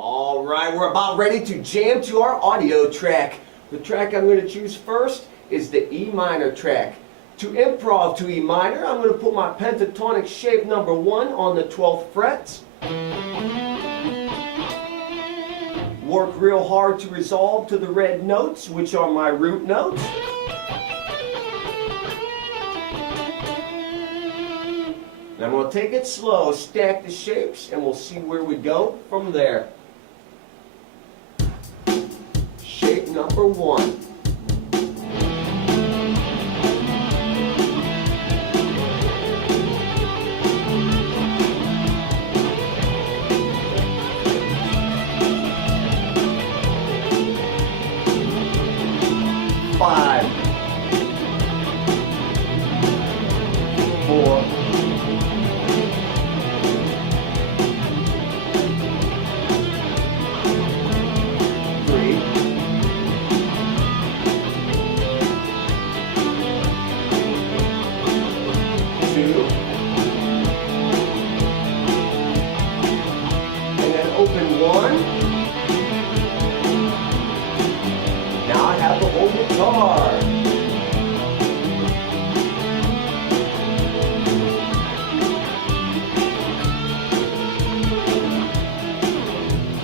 All right, we're about ready to jam to our audio track. The track I'm going to choose first is the E minor track. To improv to E minor, I'm going to put my pentatonic shape number 1 on the 12th fret. Work real hard to resolve to the red notes, which are my root notes. And I'm going to take it slow, stack the shapes, and we'll see where we go from there. Shape number 1. Five, 4, 3, 2, and then open 1. Now I have the whole guitar.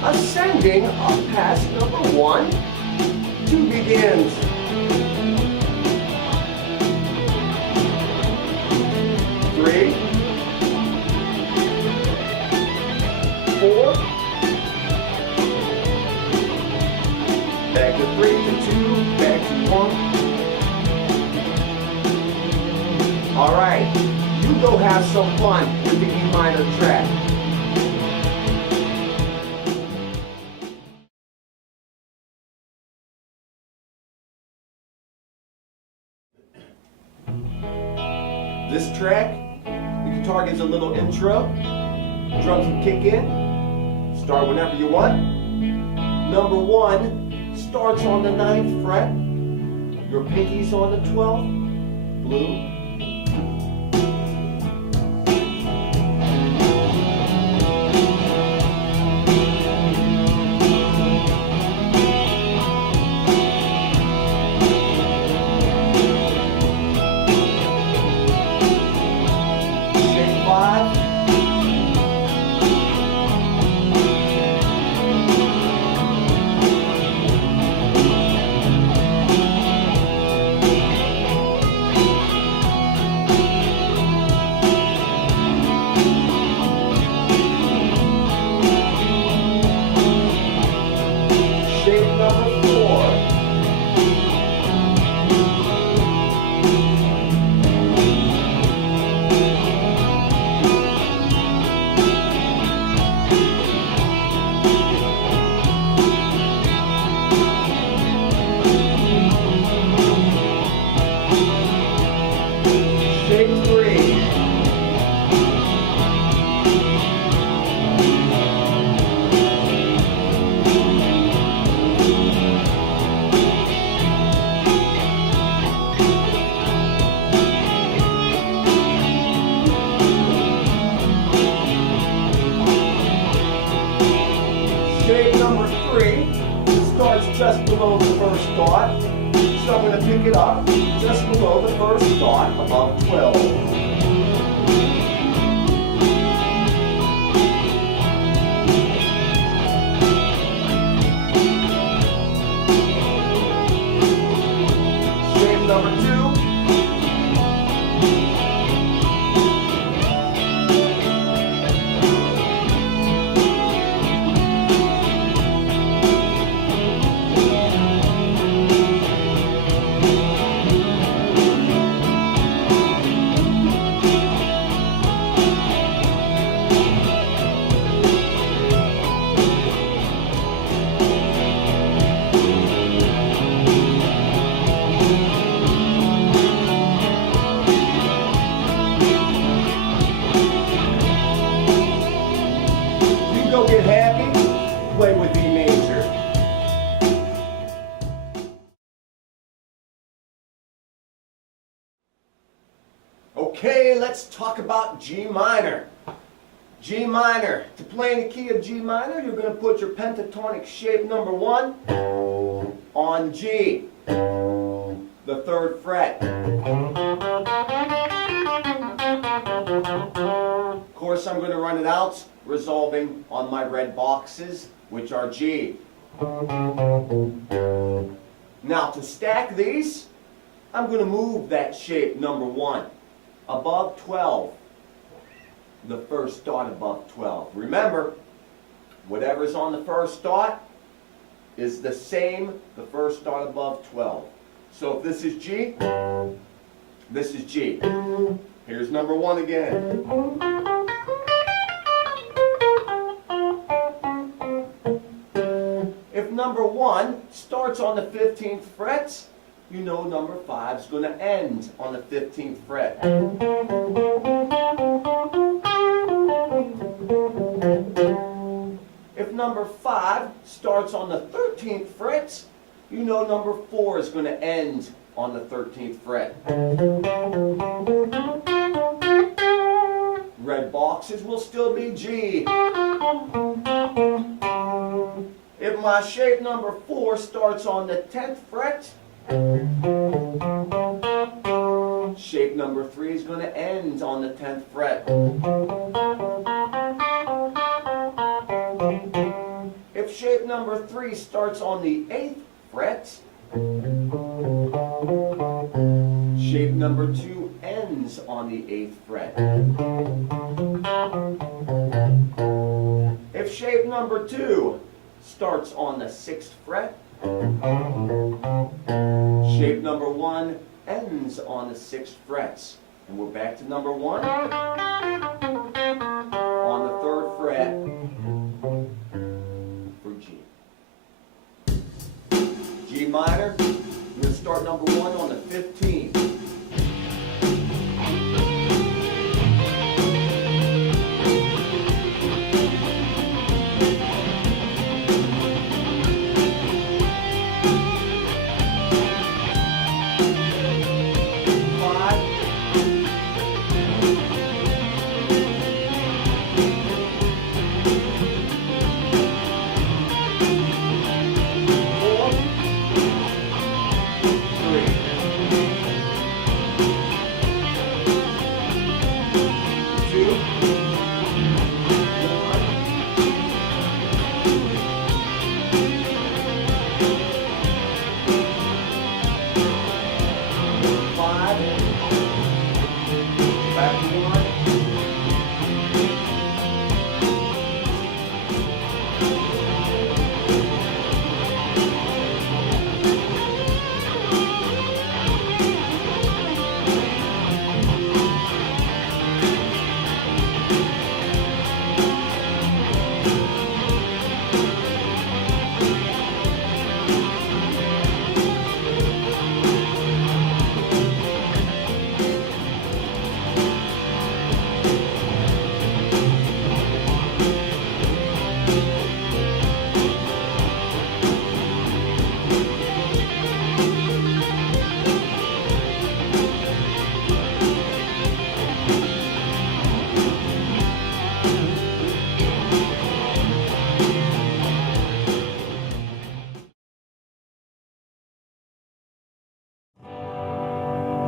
Ascending up past number 1, 2 begins. 3, 4, back to 3 to 2, back to 1. All right, you go have some fun with the E minor track. This track, the guitar gives a little intro, drums will kick in, start whenever you want. Number 1 starts on the 9th fret, your pinky's on the 12th, blue. Shape 5. Shape number 4. Shape 3. Shape number 3 starts just below the first dot, so I'm going to pick it up just below the first dot above 12. Shape number 2. Go get happy, play with E major. Okay, let's talk about G minor. G minor. To play in the key of G minor, you're going to put your pentatonic shape number 1 on G, the 3rd fret. Of course, I'm going to run it out, resolving on my red boxes, which are G. Now, to stack these, I'm going to move that shape number 1 above 12. The first dot above 12. Remember, whatever's on the first dot is the same, the first dot above 12. So if this is G, this is G. Here's number 1 again. If number 1 starts on the 15th fret, you know number 5 is going to end on the 15th fret. If number 5 starts on the 13th fret, you know number 4 is going to end on the 13th fret. Red boxes will still be G. If my shape number 4 starts on the 10th fret, shape number 3 is going to end on the 10th fret. If shape number 3 starts on the 8th fret, shape number 2 ends on the 8th fret. If shape number 2 starts on the 6th fret, shape number 1 ends on the 6th frets. And we're back to number 1 on the 3rd fret for G. G minor, we're going to start number 1 on the 15th.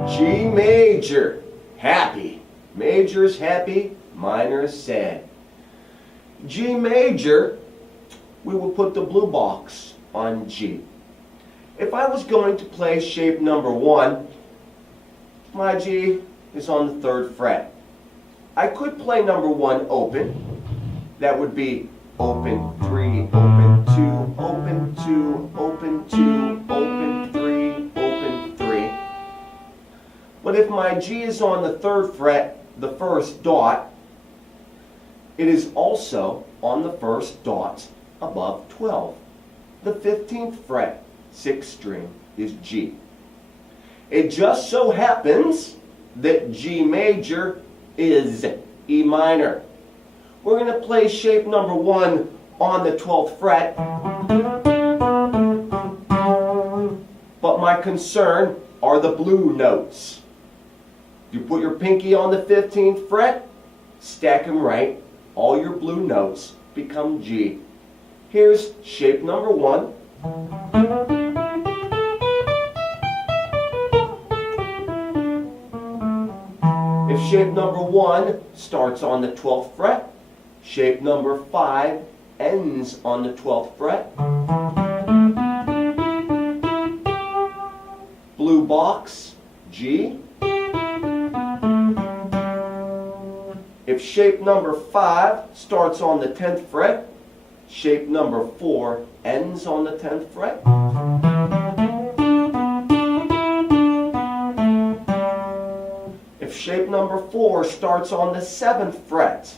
G major, happy. Major's happy, minor's sad. G major, we will put the blue box on G. If I was going to play shape number 1, my G is on the 3rd fret. I could play number 1 open. That would be open 3, open 2, open 2, open 2, open 3, open 3. But if my G is on the 3rd fret, the first dot, it is also on the first dot above 12. The 15th fret, 6th string, is G. It just so happens that G major is E minor. We're going to play shape number 1 on the 12th fret. But my concern are the blue notes. You put your pinky on the 15th fret, stack them right all your blue notes become G. Here's shape number 1. If shape number 1 starts on the 12th fret, shape number 5 ends on the 12th fret. Blue box, G. If shape number 5 starts on the 10th fret, shape number 4 ends on the 10th fret. If shape number 4 starts on the 7th fret,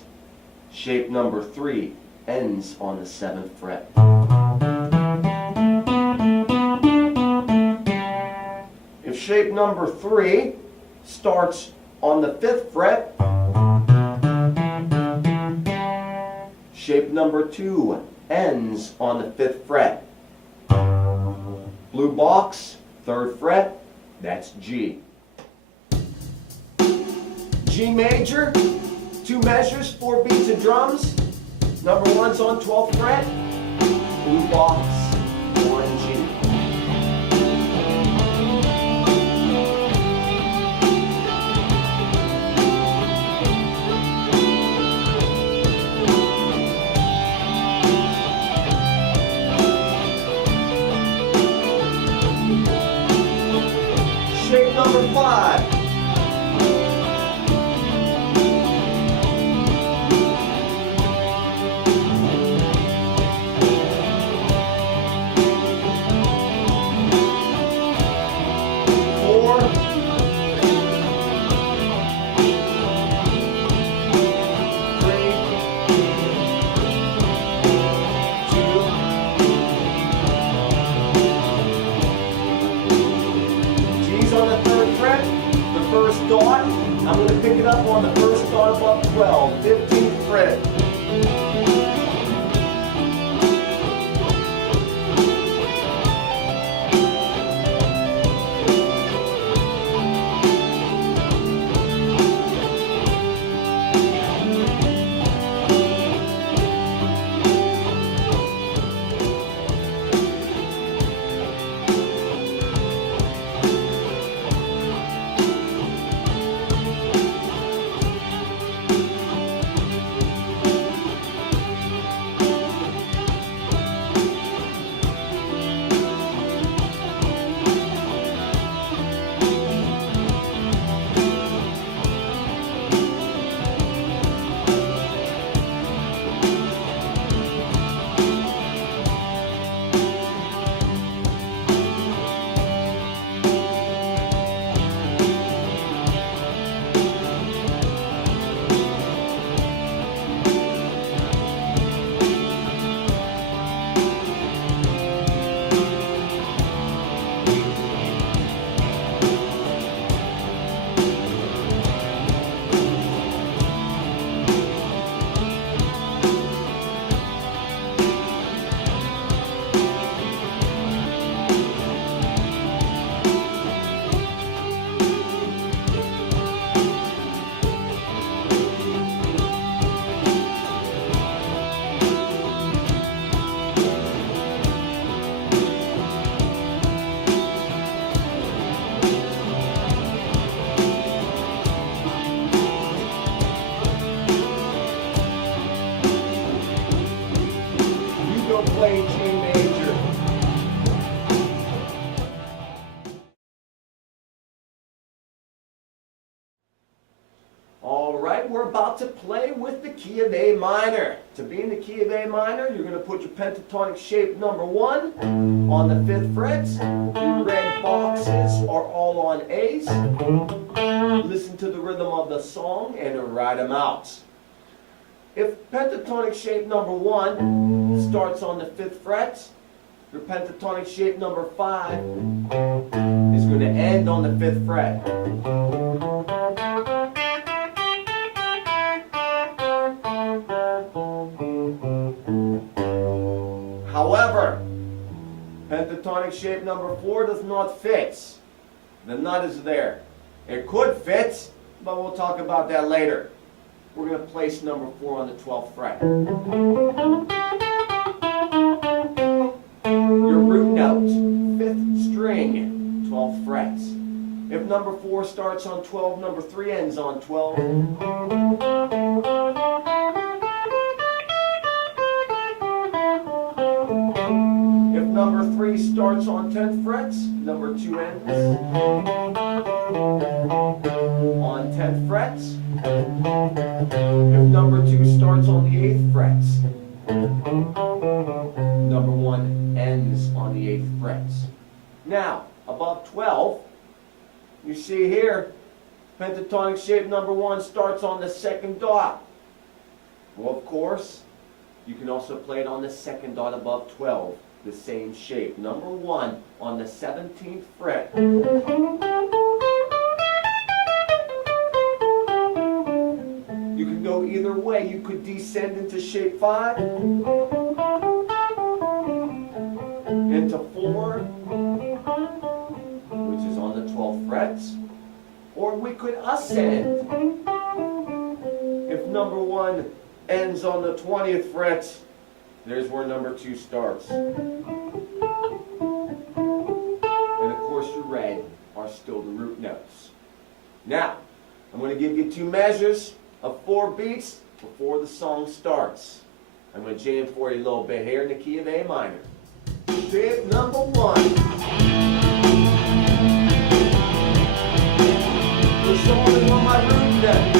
shape number 3 ends on the 7th fret. If shape number 3 starts on the 5th fret, shape number 2 ends on the 5th fret. Blue box, 3rd fret, that's G. G major, 2 measures, 4 beats of drums. Number 1's on 12th fret, blue box, 1 G. Shape number 5. I'm going to pick it up on the first dot above 12, 15th fret. Play G major. All right, we're about to play with the key of A minor. To be in the key of A minor, you're going to put your pentatonic shape number 1 on the 5th fret. Your red boxes are all on A's. Listen to the rhythm of the song and write them out. If pentatonic shape number 1 starts on the 5th fret, your pentatonic shape number 5 is going to end on the 5th fret. However, pentatonic shape number 4 does not fit. The nut is there. It could fit, but we'll talk about that later. we're going to place number 4 on the 12th fret. Your root note, 5th string, 12th frets. If number 4 starts on 12, number 3 ends on 12. If number 3 starts on 10th frets, number 2 ends on 10th frets. If number 2 starts on the 8th frets, number 1 ends on the 8th frets. Now, above 12, you see here, pentatonic shape number 1 starts on the 2nd dot. Well, of course, you can also play it on the 2nd dot above 12, the same shape. Number 1 on the 17th fret. You can go either way. You could descend into shape 5, into 4, which is on the 12th frets, or we could ascend. If number 1 ends on the 20th frets, there's where number 2 starts. And of course your red are still the root notes. Now, I'm going to give you 2 measures of 4 beats before the song starts. I'm going to jam for you a little bit here in the key of A minor. Shape number 1. The song is on my root note.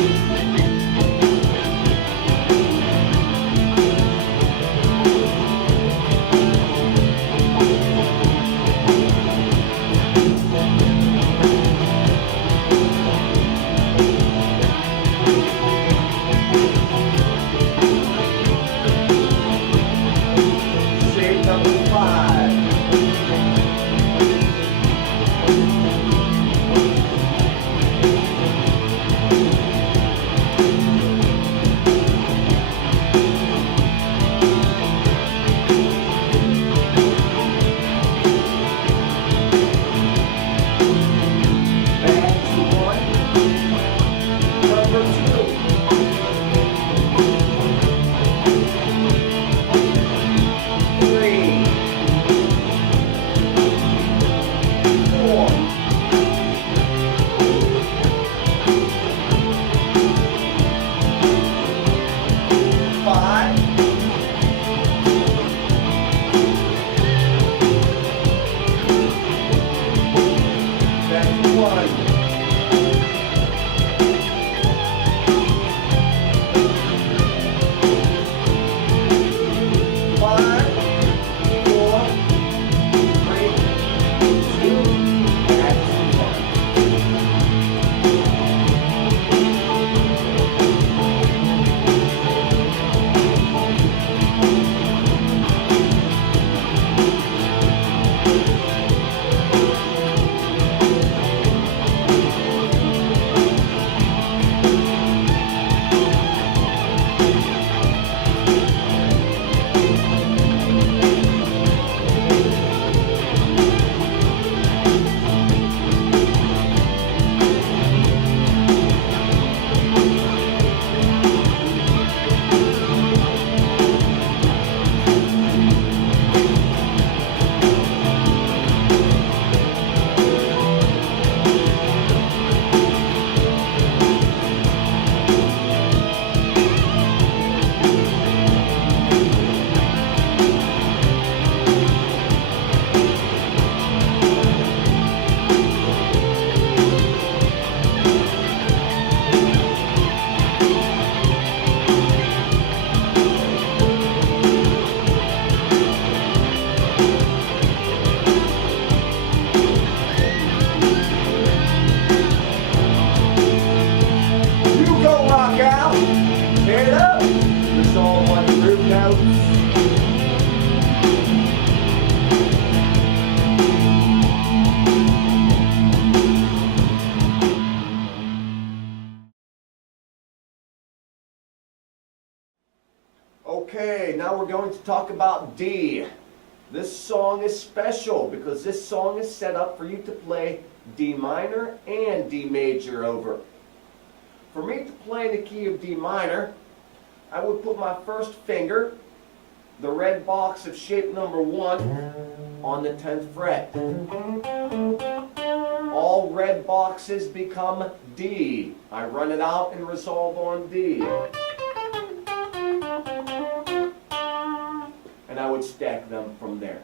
Okay, now we're going to talk about D. This song is special because this song is set up for you to play D minor and D major over. For me to play in the key of D minor, I would put my first finger, the red box of shape number 1, on the 10th fret. All red boxes become D. I run it out and resolve on D. And I would stack them from there.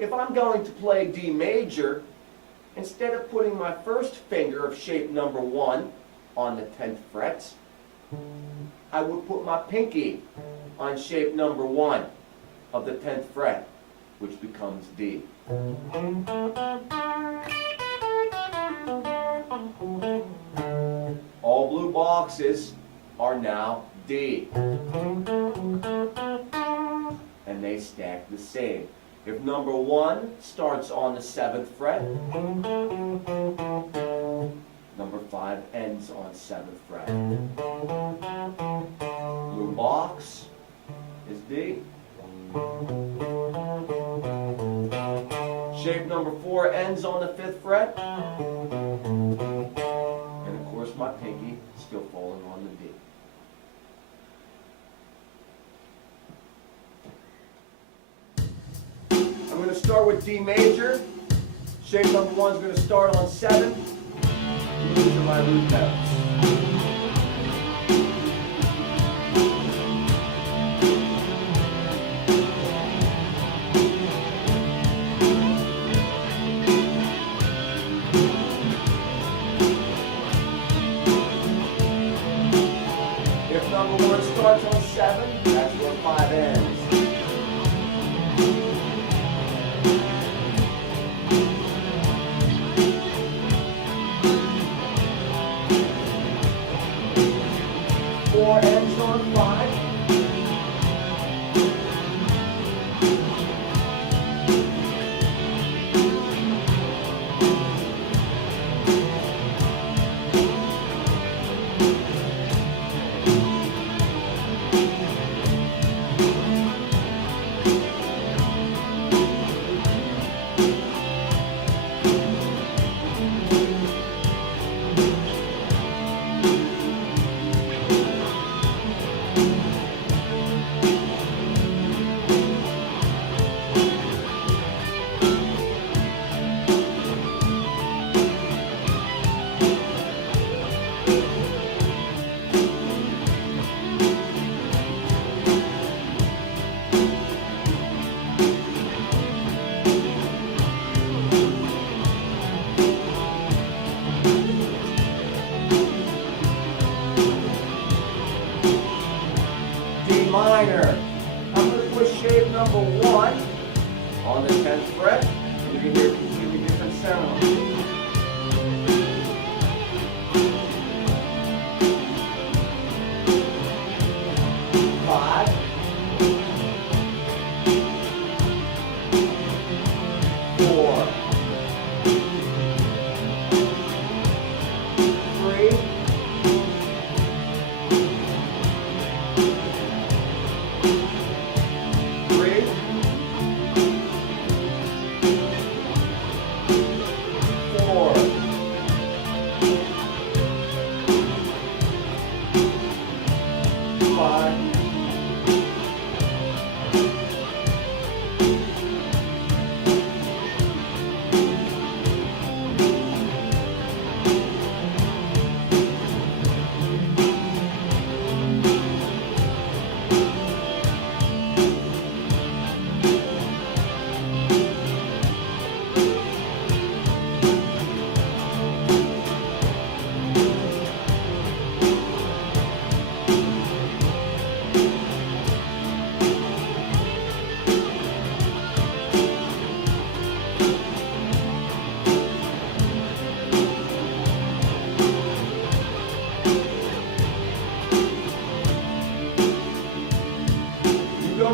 If I'm going to play D major, instead of putting my first finger of shape number 1 on the 10th fret, I would put my pinky on shape number 1 of the 10th fret, which becomes D. All blue boxes are now D. And they stack the same. If number 1 starts on the 7th fret, number 5 ends on 7th fret. Blue box is D. Shape number 4 ends on the 5th fret. And of course my pinky still falling on the D. I'm going to start with D major. Shape number 1 is going to start on 7. These are my root notes. If number 1 starts on 7, that's where 5 ends. Ends on 5. Minor. I'm going to put shape number 1 on the 10th fret, and you can hear completely different sounds. Five, 4, 3, 4, 5,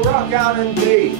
'Rock out in D.